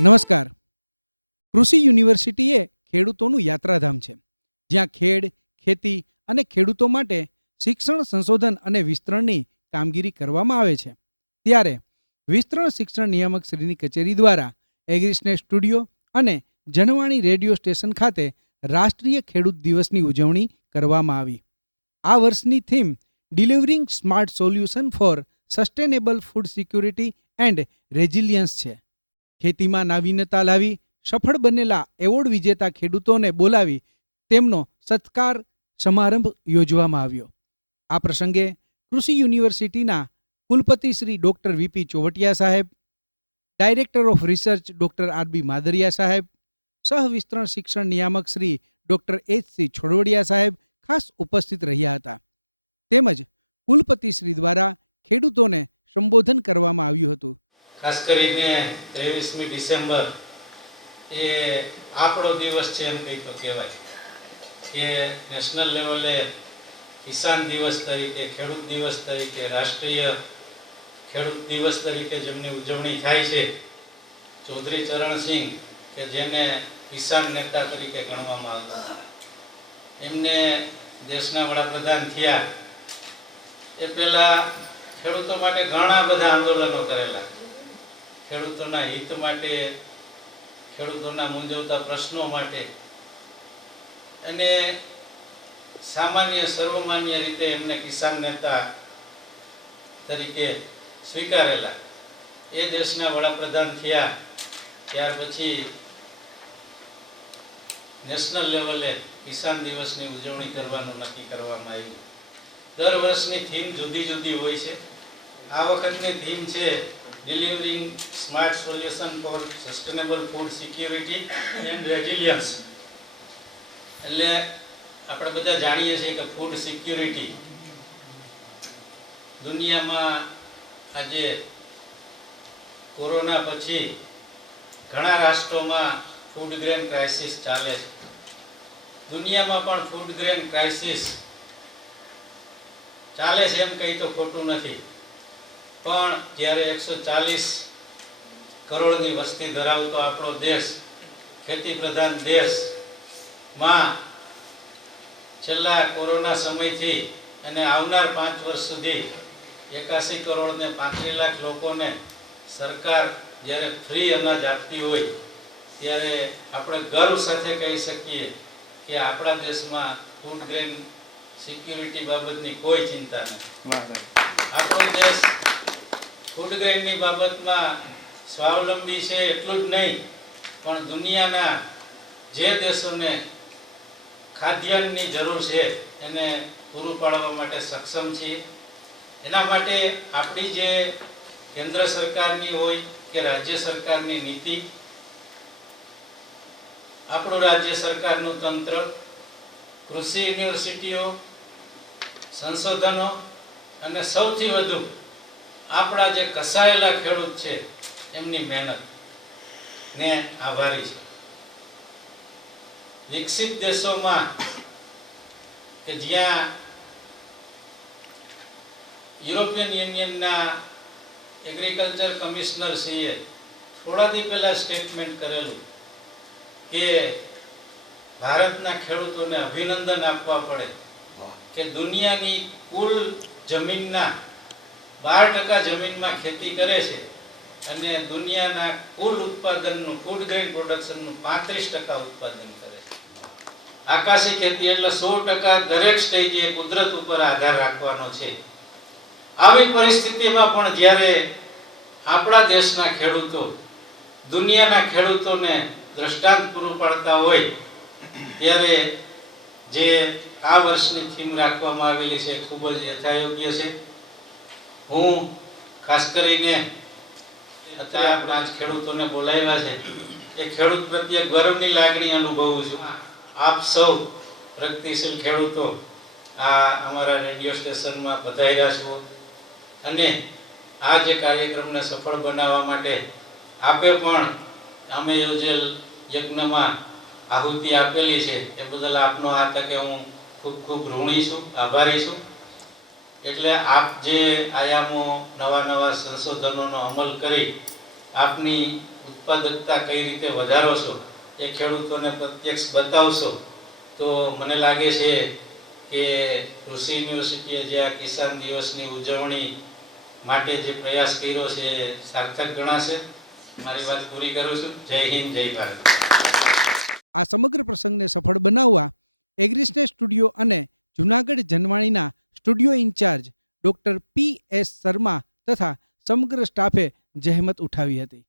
નમસ્કાર. કૃષિ યુનિવર્સિટી એ ખેડૂતોનું યાત્રાધામ છે, જ્યાં ખેડ, ખેતી અને ખેડૂતો માટે શિક્ષણ, સંશોધન અને વિસ્તરણની કામગીરી કરવામાં આવે છે. ત્યારે વિસ્તરણ શિક્ષણ નિયામક શ્રીની કચેરી દ્વારા એગ્રીસ્નેટ સ્ટુડિયો અને જનવાણી રેડિયો સ્ટેશન ખાતે રાષ્ટ્રીય ખેડૂત દિવસની ઉજવણી કરવામાં આવી. આ વર્ષની theme delivering smart solution four sustainable food security and resilience છે. ખેતીમાં નાવીન્યતા લાવી સફળ બનેલા એવોર્ડ વિજેતા ખેડૂતોને બોલાવી તેમનો સત્કાર સમારંભ યોજવામાં આવ્યો. આ પ્રસંગે કૃષિ યુનિવર્સિટીના કુલપતિ શ્રી ડૉક્ટર વીપી ચોવટિયા સાહેબ, director of research doctor RB Madariya સાહેબ, સહ વિસ્તરણ શિક્ષણ નિયામક શ્રી ડૉક્ટર એચસી છોડવડિયા સાહેબ ખાસ ઉપસ્થિત રહ્યા હતા. તેમજ કુલપતિ શ્રી દ્વારા ખેડૂતોને સંબોધન કરવામાં આવ્યું હતું. ખાસ કરીને 23મી ડિસેમ્બર એ આપણો દિવસ છે એમ કંઈ તો કહેવાય કે નેશનલ લેવલે કિસાન દિવસ તરીકે, ખેડૂત દિવસ તરીકે, રાષ્ટ્રીય ખેડૂત દિવસ તરીકે જેમની ઉજવણી થાય છે, ચૌધરી ચરણસિંહ કે જેને કિસાન નેતા તરીકે ગણવામાં આવતા, એમને દેશના વડાપ્રધાન થયા એ પહેલાં ખેડૂતો માટે ઘણા બધા આંદોલનો કરેલા. ખેડૂતોના હિત માટે, ખેડૂતોના મૂંઝવતા પ્રશ્નો માટે, અને સામાન્ય સર્વમાન્ય રીતે એમને કિસાન નેતા તરીકે સ્વીકારેલા. એ દેશના વડાપ્રધાન થયા ત્યાર પછી નેશનલ લેવલે કિસાન દિવસની ઉજવણી કરવાનું નક્કી કરવામાં આવ્યું. દર વર્ષની થીમ જુદી જુદી હોય છે. આ વખતની થીમ છે delivering smart solution four sustainable food security and resilience. એટલે આપણે બધા જાણીએ છીએ કે ફૂડ સિક્યુરિટી દુનિયામાં આજે કોરોના પછી ઘણા રાષ્ટ્રોમાં ફૂડ ગ્રેન ક્રાઇસિસ ચાલે છે. દુનિયામાં પણ ફૂડ ગ્રેન ક્રાઇસિસ ચાલે છે એમ કંઈ તો ખોટું નથી. પણ જ્યારે 140 કરોડની વસ્તી ધરાવતો આપણો દેશ, ખેતી પ્રધાન દેશમાં છેલ્લા કોરોના સમયથી અને આવનાર 5 વર્ષ સુધી 81 કરોડ ને 35 લાખ લોકોને સરકાર જ્યારે ફ્રી અનાજ આપતી હોય ત્યારે આપણે ગર્વ સાથે કહી શકીએ કે આપણા દેશમાં ફૂડ ગ્રેન સિક્યુરિટી બાબતની કોઈ ચિંતા નથી. આપણો દેશ ફૂડ ગ્રેનની બાબતમાં સ્વાવલંબી છે એટલું જ નહીં, પણ દુનિયાના જે દેશોને ખાદ્યાન્નની જરૂર છે એને પૂરું પાડવા માટે સક્ષમ છીએ. એના માટે આપણી જે કેન્દ્ર સરકારની હોય કે રાજ્ય સરકારની નીતિ, આપણું રાજ્ય સરકારનું તંત્ર, કૃષિ યુનિવર્સિટીઓ, સંશોધનો અને સૌથી વધુ આપણા જે કસાયેલા ખેડૂત છે એમની મહેનત ને આભારી છે. વિકસિત દેશોમાં કે જ્યાં યુરોપિયન યુનિયનના એગ્રીકલ્ચર કમિશનર શ્રીએ થોડા દી પહેલા સ્ટેટમેન્ટ કરેલું કે ભારતના ખેડૂતોને અભિનંદન આપવા પડે કે દુનિયાની કુલ જમીનના 12% જમીનમાં ખેતી કરે છે અને દુનિયાના કુલ ઉત્પાદનનું, ફૂડ ગ્રેન પ્રોડક્શનનું 35% ઉત્પાદન કરે છે. આકાશી ખેતી એટલે 100% દરેક સ્ટેજે કુદરત ઉપર આધાર રાખવાનો છે. આવી પરિસ્થિતિમાં પણ જ્યારે આપણા દેશના ખેડૂતો દુનિયાના ખેડૂતોને દ્રષ્ટાંત પૂરું પાડતા હોય ત્યારે જે આ વર્ષની થીમ રાખવામાં આવેલી છે ખૂબ જ યથાયોગ્ય છે. હું ખાસ કરીને અત્યારે આપણા ખેડૂતોને બોલાવ્યા છે એ ખેડૂત પ્રત્યે ગર્વની લાગણી અનુભવું છું. આપ સૌ પ્રગતિશીલ ખેડૂતો આ અમારા રેડિયો સ્ટેશનમાં પધાર્યા છો અને આ જે કાર્યક્રમને સફળ બનાવવા માટે આપે પણ અમે યોજેલ યજ્ઞમાં આહુતિ આપેલી છે એ બદલ આપનો આ તકે હું ખૂબ ખૂબ ઋણી છું, આભારી છું. એટલે આપ જે આયામો, નવા નવા સંશોધનોનો અમલ કરી આપની ઉત્પાદકતા કઈ રીતે વધારો છો એ ખેડૂતોને પ્રત્યક્ષ બતાવશો તો મને લાગે છે કે કૃષિ યુનિવર્સિટીએ જે આ કિસાન દિવસની ઉજવણી માટે જે પ્રયાસ કર્યો છે એ સાર્થક ગણાશે. મારી વાત પૂરી કરું છું. જય હિન્દ, જય ભારત. આ સમગ્ર પ્રસંગને સફળ બનાવવા એગ્રીસ્ટેટ સ્ટુડિયો અને જૂનાગઢ જનવાણીના studio incharge doctor P.S. Sharma તથા સમગ્ર સ્ટાફે જહેમત ઉઠાવી હતી.